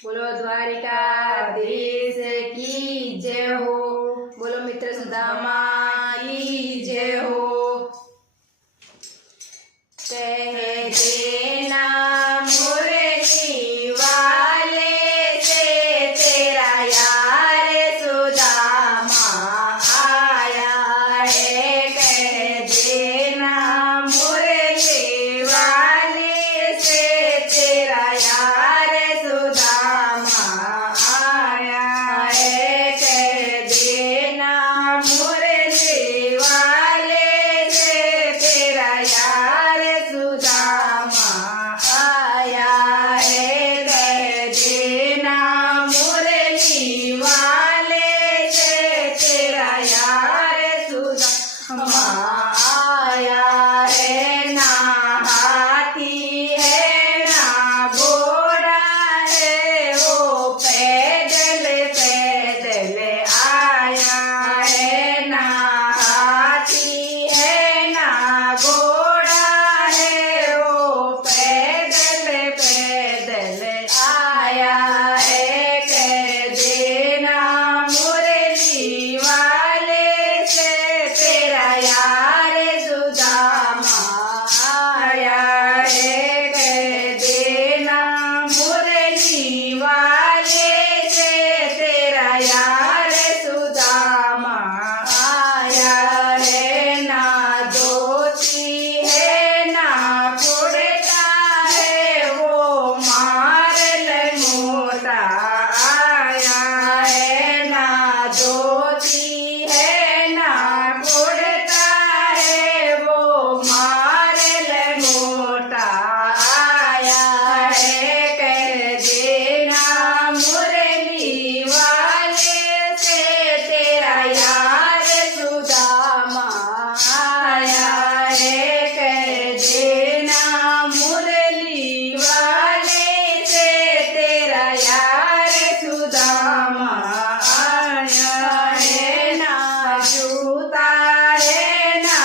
बोलो द्वारिकाधीश की जय हो। बोलो मित्र सुदामा की जय हो। कहते नाम मुरली वाले से तेरा यार सुदामा आया है। कहते नाम मुरली वाले से तेरा यार सुदामा आया है। कह देना मुरली वाले से तेरा यार सुदामा आया है। कह देना मुरली वाले से तेरा यार सुदामा आया है। ना हाथी है ना घोड़ा है, वो पैदल पैदल आया है। ना हाथी है ना घोड़ा है, वो पैदल पैदल आया है। कह देना मुरली वाले से तेरा यार सुदामा आया है। कह देना मुरली वाले से तेरा यार सुदामा आया है। ना धोती है ना कुर्ता है, वो मारल मोटा आया है। ना धोती है ना कुर्ता है, वो मारल मोटा आया है। कह देना मुरली वाले से तेरा यार सुदामा आया है। कह देना मुरली वाले से तेरा यार सुदामा आया है। ना जूता है ना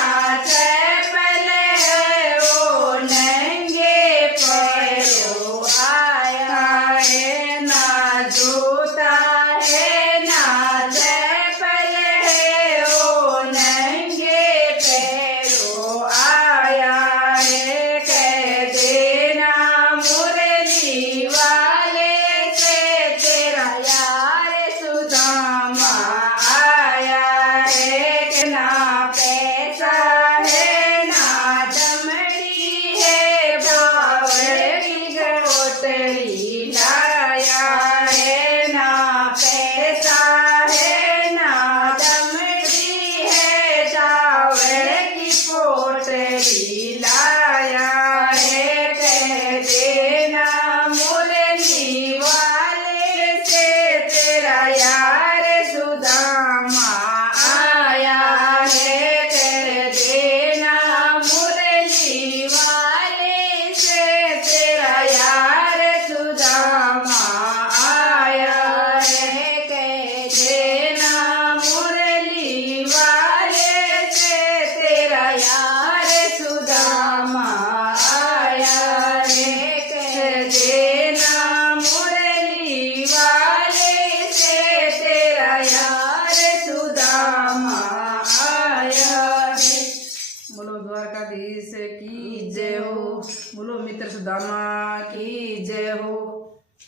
चप्पल है, वो नंगे पैरों आया है। ना जूता है ना चप्पल है, वो नंगे पैरों आया है। कह देना मुरली वाले से तेरा यार सुदामा आया है। ना पैसा है ना दमड़ी है, बावड़ की गोटली लाया है। ना पैसा है ना दमड़ी है, चावल की पोटली लाया है। कह देना मुरली वाले से तेरा यार सुदामा आया है। कह देना मुरली वाले से तेरा यार सुदामा आया है। कह देना मुरली वाले से तेरा यार सुदामा आया है। कह देना मुरली वाले से तेरा यार सुदामा आया है। बोलो द्वारकाधीश की जय हो। बोलो मित्र सुदामा की जय हो।